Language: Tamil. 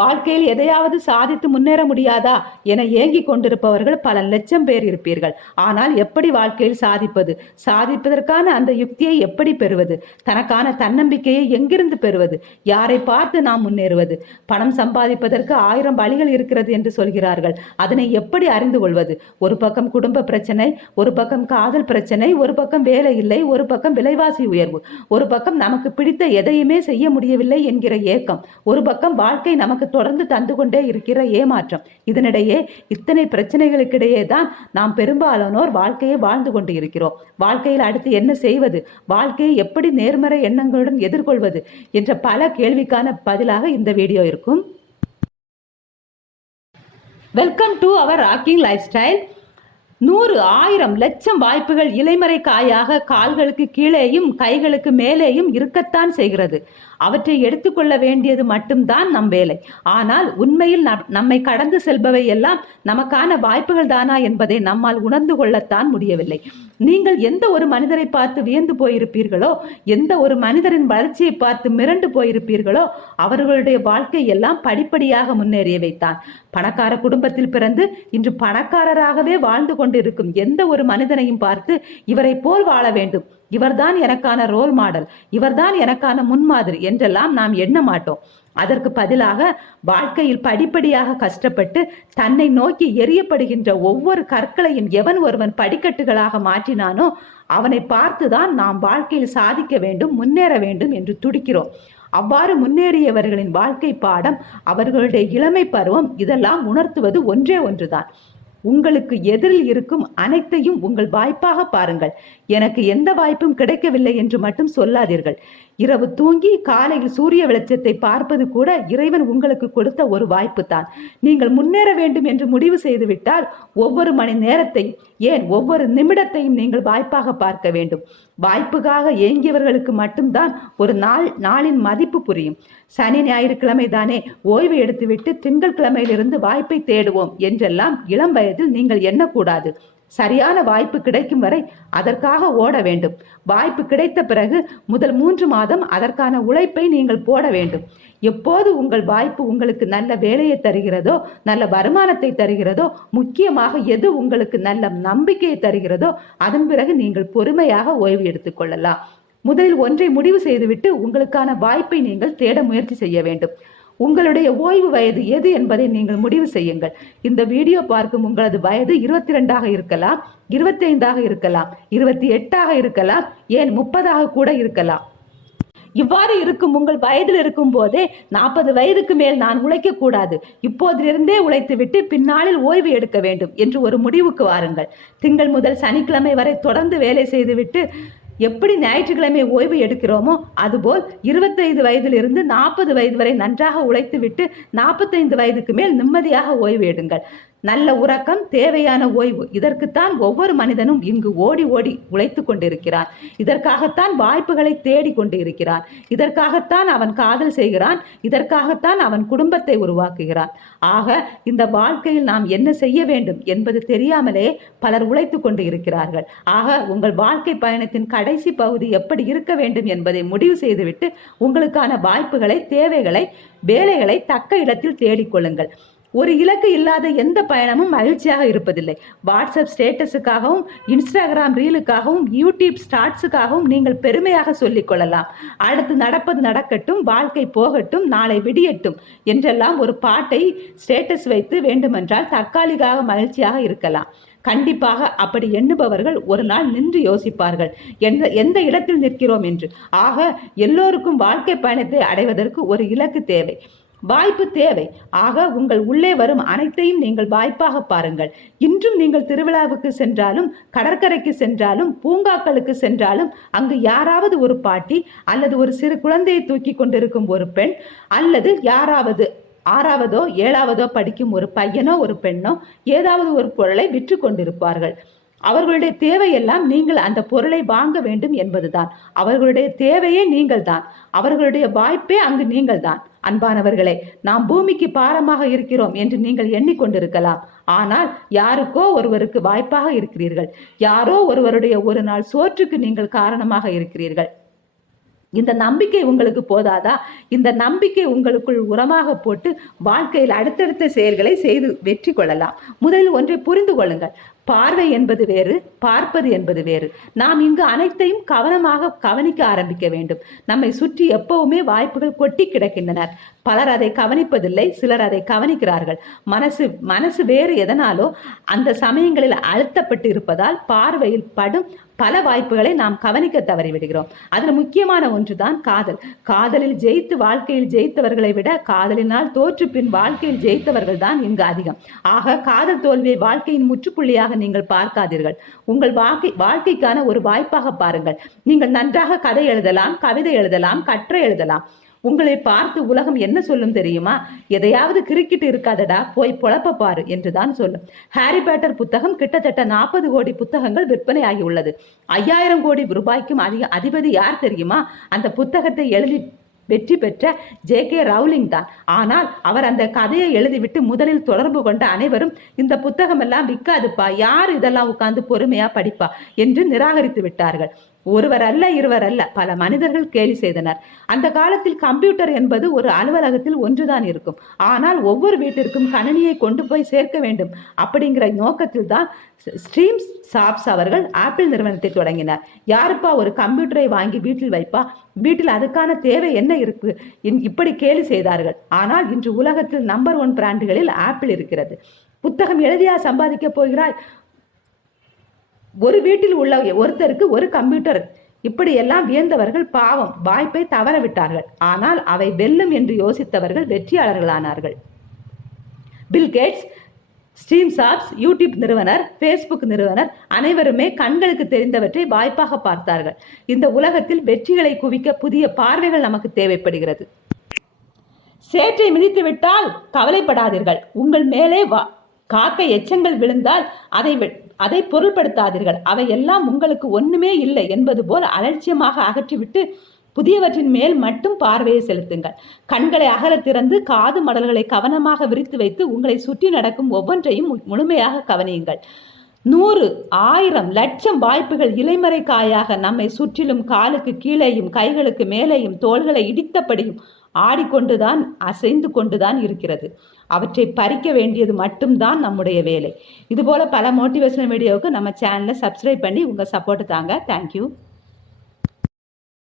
வாழ்க்கையில் எதையாவது சாதித்து முன்னேற முடியாதா என ஏங்கிக் கொண்டிருப்பவர்கள் பல லட்சம் பேர் இருப்பீர்கள். ஆனால் எப்படி வாழ்க்கையில் சாதிப்பது, சாதிப்பதற்கான அந்த யுக்தியை எப்படி பெறுவது, தனக்கான தன்னம்பிக்கையை எங்கிருந்து பெறுவது, யாரை பார்த்து நாம் முன்னேறுவது, பணம் சம்பாதிப்பதற்கு 1000 வழிகள் இருக்கிறது என்று சொல்கிறார்கள். அதனை எப்படி அறிந்து கொள்வது? ஒரு பக்கம் குடும்ப பிரச்சனை, ஒரு பக்கம் காதல் பிரச்சனை, ஒரு பக்கம் வேலை இல்லை, ஒரு பக்கம் விலைவாசி உயர்வு, ஒரு பக்கம் நமக்கு பிடித்த எதையுமே செய்ய முடியவில்லை என்கிற ஏக்கம், ஒரு பக்கம் வாழ்க்கை நமக்கு தொடர்ந்து தந்து கொண்டே இருக்கிற ஏமாற்றம். இதனிடையே இத்தனை பிரச்சனைகளுக்கிடையே தான் நாம் பெரும்பாலானோர் வாழ்க்கையை வாழ்ந்து கொண்டு இருக்கிறோம். வாழ்க்கையில் அடுத்து என்ன செய்வது, வாழ்க்கையை எப்படி நேர்மறை எண்ணங்களுடன் எதிர்கொள்வது என்ற பல கேள்விக்கான பதிலாக இந்த வீடியோ இருக்கும். Welcome to our rocking lifestyle. 100, 1000, லட்சம் வாய்ப்புகள் இலைமறை காயாக கால்களுக்கு கீழேயும் கைகளுக்கு மேலேயும் இருக்கத்தான் செய்கிறது. அவற்றை எடுத்துக்கொள்ள வேண்டியது மட்டும்தான் நம் வேலை. ஆனால் உண்மையில் நம்மை கடந்து செல்பவை எல்லாம் நமக்கான வாய்ப்புகள் தானா என்பதை நம்மால் உணர்ந்து கொள்ளத்தான் முடியவில்லை. நீங்கள் எந்த ஒரு மனிதரை பார்த்து வியந்து போயிருப்பீர்களோ, எந்த ஒரு மனிதரின் வளர்ச்சியை பார்த்து மிரண்டு போயிருப்பீர்களோ, அவர்களுடைய வாழ்க்கை எல்லாம் படிப்படியாக முன்னேறியவைத்தான். பணக்கார குடும்பத்தில் பிறந்து இன்று பணக்காரராகவே வாழ்ந்து கொண்டிருக்கும் எந்த ஒரு மனிதனையும் பார்த்து இவரை போல் வாழ வேண்டும், இவர்தான் எனக்கான ரோல் மாடல், இவர்தான் எனக்கான முன்மாதிரி என்றெல்லாம் நாம் எண்ண மாட்டோம். அதற்கு பதிலாக வாழ்க்கையில் படிப்படியாக கஷ்டப்பட்டு தன்னை நோக்கி எரியப்படுகின்ற ஒவ்வொரு கற்களையும் எவன் ஒருவன் படிக்கட்டுகளாக மாற்றினானோ அவனை பார்த்துதான் நாம் வாழ்க்கையில் சாதிக்க வேண்டும், முன்னேற வேண்டும் என்று துடிக்கிறோம். அவ்வாறு முன்னேறியவர்களின் வாழ்க்கை பாடம், அவர்களுடைய இளமை பருவம் இதெல்லாம் உணர்த்துவது ஒன்றே ஒன்றுதான். உங்களுக்கு எதிரில் இருக்கும் அனைத்தையும் உங்கள் வாய்ப்பாக பாருங்கள். எனக்கு எந்த வாய்ப்பும் கிடைக்கவில்லை என்று மட்டும் சொல்லாதீர்கள். இரவு தூங்கி காலையில் சூரிய வெளிச்சத்தை பார்ப்பது கூட இறைவன் உங்களுக்கு கொடுத்த ஒரு வாய்ப்பு தான். நீங்கள் முன்னேற வேண்டும் என்று முடிவு செய்துவிட்டால் ஒவ்வொரு மணி நேரத்தையும், ஏன் ஒவ்வொரு நிமிடத்தையும் நீங்கள் வாய்ப்பாக பார்க்க வேண்டும். வாய்ப்புக்காக ஏங்கியவர்களுக்கு மட்டும்தான் ஒரு நாளின் மதிப்பு புரியும். சனி ஞாயிற்றுக்கிழமை தானே, ஓய்வு எடுத்துவிட்டு திங்கட்கிழமையிலிருந்து வாய்ப்பை தேடுவோம் என்றெல்லாம் இளம் வயதில் நீங்கள் எண்ணக்கூடாது. சரியான வாய்ப்பு கிடைக்கும் வரை அதற்காக ஓட வேண்டும். வாய்ப்பு கிடைத்த பிறகு முதல் 3 மாதம் அதற்கான உழைப்பை நீங்கள் போட வேண்டும். எப்போது உங்கள் வாய்ப்பு உங்களுக்கு நல்ல வேலையை தருகிறதோ, நல்ல வருமானத்தை தருகிறதோ, முக்கியமாக எது உங்களுக்கு நல்ல நம்பிக்கையை தருகிறதோ அதன் பிறகு நீங்கள் பொறுமையாக ஓய்வு எடுத்துக்கொள்ளலாம். முதலில் ஒன்றை முடிவு செய்துவிட்டு உங்களுக்கான வாய்ப்பை நீங்கள் தேட முயற்சி செய்ய வேண்டும். உங்களுடைய ஓய்வு வயது எது என்பதை நீங்கள் முடிவு செய்யுங்கள். இந்த வீடியோ பார்க்கும் உங்களது வயது 22ஆக இருக்கலாம், 25ஆக இருக்கலாம், 28ஆக இருக்கலாம், ஏன் 30ஆக கூட இருக்கலாம். இவ்வாறு இருக்கும் உங்கள் வயதில் இருக்கும் போதே 40 வயதுக்கு மேல் நான் உழைக்க கூடாது, இப்போதிலிருந்தே உழைத்துவிட்டு பின்னாளில் ஓய்வு எடுக்க வேண்டும் என்று ஒரு முடிவுக்கு வாருங்கள். திங்கள் முதல் சனிக்கிழமை வரை தொடர்ந்து வேலை செய்துவிட்டு எப்படி ஞாயிற்றுக்கிழமை ஓய்வு எடுக்கிறோமோ அதுபோல் 25 வயதிலிருந்து 40 வயது வரை நன்றாக உழைத்துவிட்டு 45 வயதுக்கு மேல் நிம்மதியாக ஓய்வு எடுங்கள். நல்ல உறக்கம், தேவையான ஓய்வு, இதற்குத்தான் ஒவ்வொரு மனிதனும் இங்கு ஓடி ஓடி உழைத்து கொண்டிருக்கிறான். இதற்காகத்தான் வாய்ப்புகளை தேடி கொண்டு இருக்கிறான். இதற்காகத்தான் அவன் காதல் செய்கிறான். இதற்காகத்தான் அவன் குடும்பத்தை உருவாக்குகிறான். ஆக இந்த வாழ்க்கையில் நாம் என்ன செய்ய வேண்டும் என்பது தெரியாமலே பலர் உழைத்து கொண்டு இருக்கிறார்கள். ஆக உங்கள் வாழ்க்கை பயணத்தின் கடைசி பகுதி எப்படி இருக்க வேண்டும் என்பதை முடிவு செய்துவிட்டு உங்களுக்கான வாய்ப்புகளை, தேவைகளை, வேலைகளை தக்க இடத்தில் தேடிக்கொள்ளுங்கள். ஒரு இலக்கு இல்லாத எந்த பயணமும் மகிழ்ச்சியாக இருப்பதில்லை. வாட்ஸ்அப் ஸ்டேட்டஸுக்காகவும், இன்ஸ்டாகிராம் ரீலுக்காகவும், யூடியூப் ஸ்டார்ட்ஸுக்காகவும் நீங்கள் பெருமையாக சொல்லிக் கொள்ளலாம். அடுத்து நடப்பது நடக்கட்டும், வாழ்க்கை போகட்டும், நாளை விடியட்டும் என்றெல்லாம் ஒரு பாட்டை ஸ்டேட்டஸ் வைத்து வேண்டுமென்றால் தற்காலிக மகிழ்ச்சியாக இருக்கலாம். கண்டிப்பாக அப்படி எண்ணுபவர்கள் ஒரு நாள் நின்று யோசிப்பார்கள் எந்த இடத்தில் நிற்கிறோம் என்று. ஆக எல்லோருக்கும் வாழ்க்கை பயணத்தை அடைவதற்கு ஒரு இலக்கு தேவை, வாய்ப்பு தேவை. ஆக உங்கள் உள்ளே வரும் அனைத்தையும் நீங்கள் வாய்ப்பாக பாருங்கள். இன்றும் நீங்கள் திருவிழாவுக்கு சென்றாலும், கடற்கரைக்கு சென்றாலும், பூங்காக்களுக்கு சென்றாலும் அங்கு யாராவது ஒரு பாட்டி அல்லது ஒரு சிறு குழந்தையை தூக்கி கொண்டிருக்கும் ஒரு பெண் அல்லது யாராவது 6வதோ 7வதோ படிக்கும் ஒரு பையனோ ஒரு பெண்ணோ ஏதாவது ஒரு பொருளை விற்று கொண்டிருப்பார்கள். அவர்களுடைய தேவையெல்லாம் நீங்கள் அந்த பொருளை வாங்க வேண்டும் என்பதுதான். அவர்களுடைய தேவையே நீங்கள் தான். அவர்களுடைய வாய்ப்பே அங்கு நீங்கள் தான். அன்பானவர்களே, நாம் பூமிக்கு பாரமாக இருக்கிறோம் என்று நீங்கள் எண்ணிக்கொண்டிருக்கலாம். ஆனால் யாருக்கோ ஒருவருக்கு வாய்ப்பாக இருக்கிறீர்கள். யாரோ ஒருவருடைய ஒரு நாள் சோற்றுக்கு நீங்கள் காரணமாக இருக்கிறீர்கள். இந்த நம்பிக்கை உங்களுக்கு போதாதா? இந்த நம்பிக்கை உங்களுக்குள் உரமாக போட்டு வாழ்க்கையில் அடுத்தடுத்த செயல்களை செய்து வெற்றி கொள்ளலாம். முதலில் ஒன்றை புரிந்து கொள்ளுங்கள். பார்வை என்பது வேறு, பார்ப்பது என்பது வேறு. நாம் இங்கு அனைத்தையும் கவனமாக கவனிக்க ஆரம்பிக்க வேண்டும். நம்மை சுற்றி எப்பவுமே வாய்ப்புகள் கொட்டி கிடக்கின்றன. பலர் அதை கவனிப்பதில்லை, சிலர் அதை கவனிக்கிறார்கள். மனசு வேறு எதனாலோ அந்த சமயங்களில் அழுத்தப்பட்டு இருப்பதால் பார்வையில் படும் பல வாய்ப்புகளை நாம் கவனிக்க தவறிவிடுகிறோம். அதில் முக்கியமான ஒன்றுதான் காதல். காதலில் ஜெயித்து வாழ்க்கையில் ஜெயித்தவர்களை விட காதலினால் தோற்று பின் வாழ்க்கையில் ஜெயித்தவர்கள் தான் இங்கு அதிகம். ஆக காதல் தோல்வியை வாழ்க்கையின் முற்றுப்புள்ளியாக நீங்கள் பார்க்காதீர்கள். உங்கள் வாழ்க்கைக்கான ஒரு வாய்ப்பாக பாருங்கள். நீங்கள் நன்றாக கதை எழுதலாம், கவிதை எழுதலாம், கட்டுரை எழுதலாம். உங்களை பார்த்து உலகம் என்ன சொல்லும் தெரியுமா? எதையாவது கிரிக்கிட்டு இருக்காதடா, போய் பொழப்ப பாரு என்றுதான் சொல்லும். ஹாரி பாட்டர் புத்தகம் கிட்டத்தட்ட 40 கோடி புத்தகங்கள் விற்பனை ஆகி உள்ளது. 5000 கோடி ரூபாய்க்கும் அதிபதி யார் தெரியுமா? அந்த புத்தகத்தை எழுதி வெற்றி பெற்ற J.K. ரவுலிங் தான். ஆனால் அவர் அந்த கதையை எழுதிவிட்டு முதலில் தொடர்பு கொண்ட அனைவரும் இந்த புத்தகம் எல்லாம் விற்காதுப்பா, யார் இதெல்லாம் உட்கார்ந்து பொறுமையா படிப்பா என்று நிராகரித்து விட்டார்கள். ஒருவர் அல்ல, இருவர் அல்ல, பல மனிதர்கள் கேலி செய்தனர். அந்த காலத்தில் கம்ப்யூட்டர் என்பது ஒரு அலுவலகத்தில் ஒன்றுதான் இருக்கும். ஆனால் ஒவ்வொரு வீட்டிற்கும் கணினியை கொண்டு போய் சேர்க்க வேண்டும் அப்படிங்கிற நோக்கத்தில் தான் ஸ்டீவ் ஜாப்ஸ் அவர்கள் ஆப்பிள் நிறுவனத்தை தொடங்கினார். யாருப்பா ஒரு கம்ப்யூட்டரை வாங்கி வீட்டில் வைப்பா? வீட்டில் அதுக்கான தேவை என்ன இருக்கு? இப்படி கேலி செய்தார்கள். ஆனால் இன்று உலகத்தில் நம்பர் 1 பிராண்டுகளில் ஆப்பிள் இருக்கிறது. புத்தகம் எழுதியா சம்பாதிக்க போகிறாய்? ஒரு வீட்டில் உள்ள ஒருத்தருக்கு ஒரு கம்ப்யூட்டர். இப்படி எல்லாம் வியந்தவர்கள் பாவம் வாய்ப்பை தவற விட்டார்கள். ஆனால் அவை வெல்லும் என்று யோசித்தவர்கள் வெற்றியாளர்களானார்கள். Bill Gates, Steve Jobs, YouTube நிறுவனர், ஃபேஸ்புக் நிறுவனர் அனைவருமே கண்களுக்கு தெரிந்தவற்றை வாய்ப்பாக பார்த்தார்கள். இந்த உலகத்தில் வெற்றிகளை குவிக்க புதிய பார்வைகள் நமக்கு தேவைப்படுகிறது. சேற்றை மிதித்து விட்டால் கவலைப்படாதீர்கள். உங்கள் மேலே காக்கை எச்சங்கள் விழுந்தால் அதை பொருள்படுத்தாதீர்கள். அவை எல்லாம் உங்களுக்கு ஒண்ணுமே இல்லை என்பது போல் அலட்சியமாக அகற்றிவிட்டு புதியவற்றின் மேல் மட்டும் பார்வையை செலுத்துங்கள். கண்களை அகல திறந்து காது மடல்களை கவனமாக விரித்து வைத்து உங்களை சுற்றி நடக்கும் ஒவ்வொன்றையும் முழுமையாக கவனியுங்கள். 100, 1000, லட்சம் வாய்ப்புகள் இலைமறை காயாக நம்மை சுற்றிலும் காலுக்கு கீழேயும் கைகளுக்கு மேலேயும் தோள்களை இடித்தபடியும் ஆடிக்கொண்டுதான் அசைந்து கொண்டுதான் இருக்கிறது. அவற்றை பறிக்க வேண்டியது மட்டும்தான் நம்முடைய வேலை. இதுபோல பல மோட்டிவேஷனல் வீடியோவுக்கு நம்ம சேனலை சப்ஸ்கிரைப் பண்ணி உங்கள் சப்போர்ட் தாங்க. தேங்க்யூ.